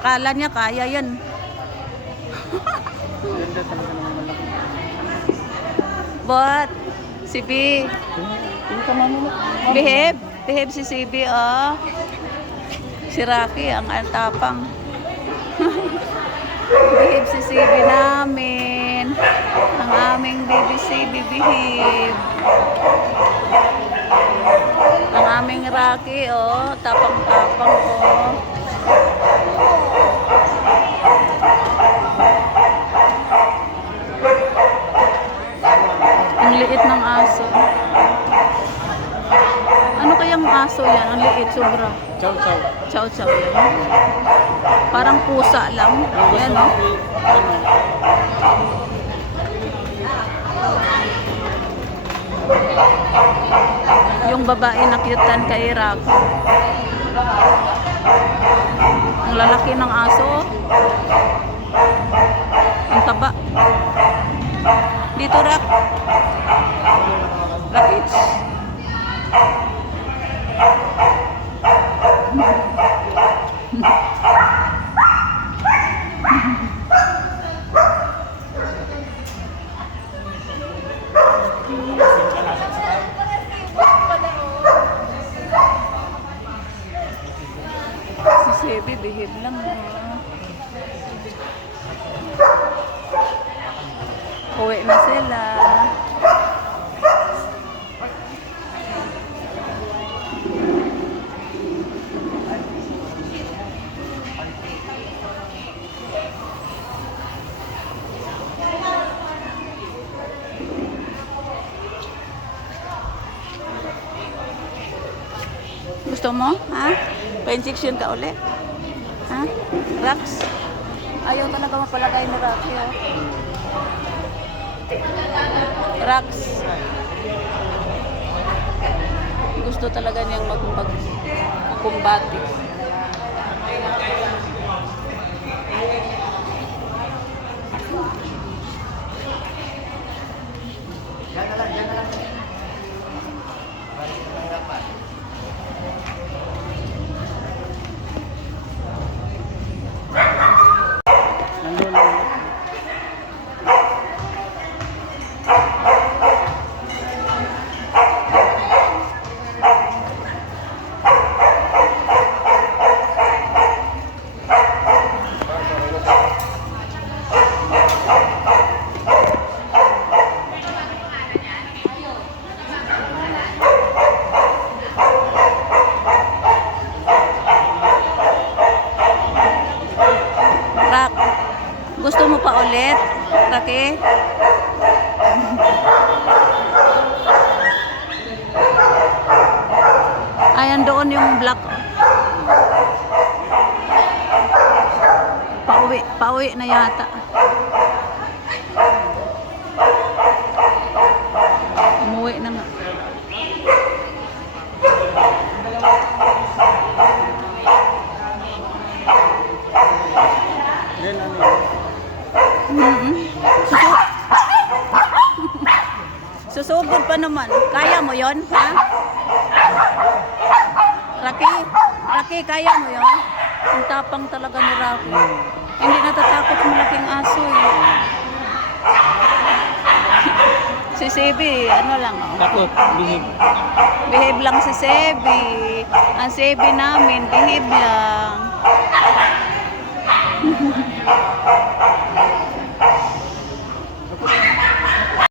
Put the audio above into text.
Kala niya kaya yan. Ganda talaga naman malaki. But, si B, Yung kamano na. behave si CB, oh. Si Rocky, ang tapang. Behave si CB namin. Ang aming baby CB, behave. Ang aming Rocky, oh. Tapang-tapang, oh. Ang liit ng aso. Ano kayang aso yan? Ang liit, sobra. Chow chow. Chow-chow yan. Parang pusa lang. Yan, oh. Yung babae na cute-tan kay Rock. Ang lalaki ng aso. Ang taba. Dito, Rock. Rockits. Si Sebi, behave lang. Uwi na sila. Gusto mo? Ha? Pa-injection ka ulit? Ha? Rax? Ayaw talaga mapalagay ni Rocky, oh. Rax. Gusto talaga niyang magkumbati. Nandun lang. Rock, gusto mo pa ulit? Rocky? Ayan doon yung black. Pauwi na yata. Umuwi na nga. Yan ano yun. Susugod pa naman. Kaya mo yon, ha? Rocky, kaya mo yon? Ang tapang talaga ni Rocky. Hindi natatakot sa malaking aso, eh. Si Sebi, ano lang, oh. Takot. Bihig. Behave lang si Sebi. Ang Sebi namin, behave lang.